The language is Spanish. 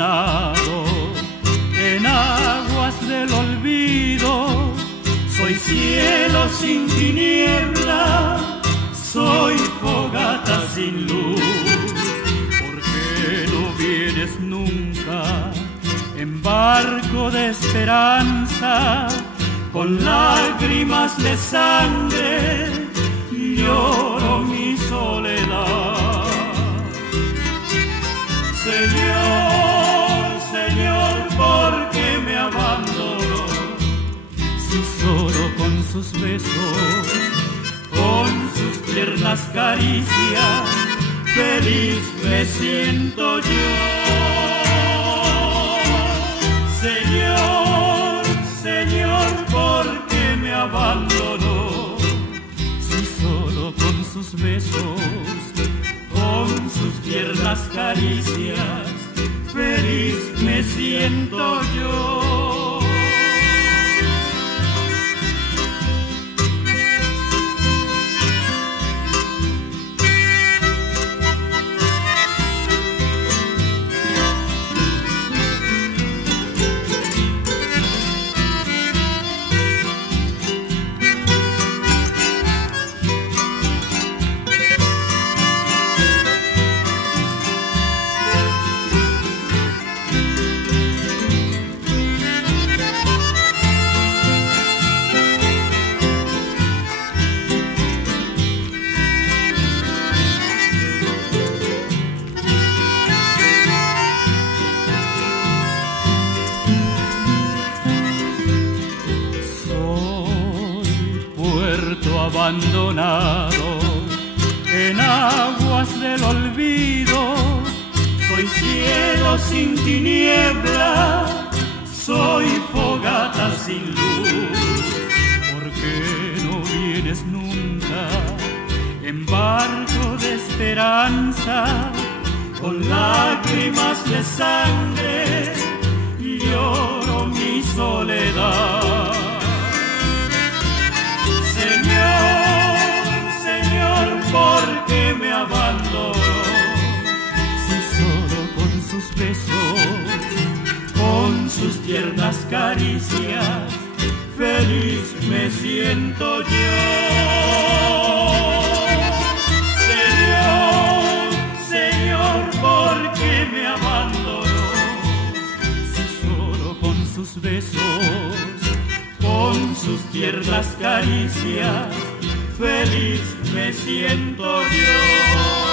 abandonado en aguas del olvido. Soy cielo sin tiniebla, soy fogata sin luz. ¿Por qué no vienes nunca en barco de esperanza? Con lágrimas de sangre lloro mi soledad. Señor, Señor, ¿por qué me abandonó? Si solo con sus besos, con sus tiernas caricias, feliz me siento yo. Señor, Señor, ¿por qué me abandonó? Si solo con sus besos, con sus tiernas caricias, feliz me siento yo. Abandonado en aguas del olvido, soy cielo sin tiniebla, soy fogata sin luz. ¿Por qué no vienes nunca en barco de esperanza? Con lágrimas de sangre lloro mi soledad. ¿Por qué me abandonó? Si solo con sus besos, con sus tiernas caricias, feliz me siento yo. Señor, Señor, ¿por qué me abandonó? Si solo con sus besos, con sus tiernas caricias, feliz me siento yo.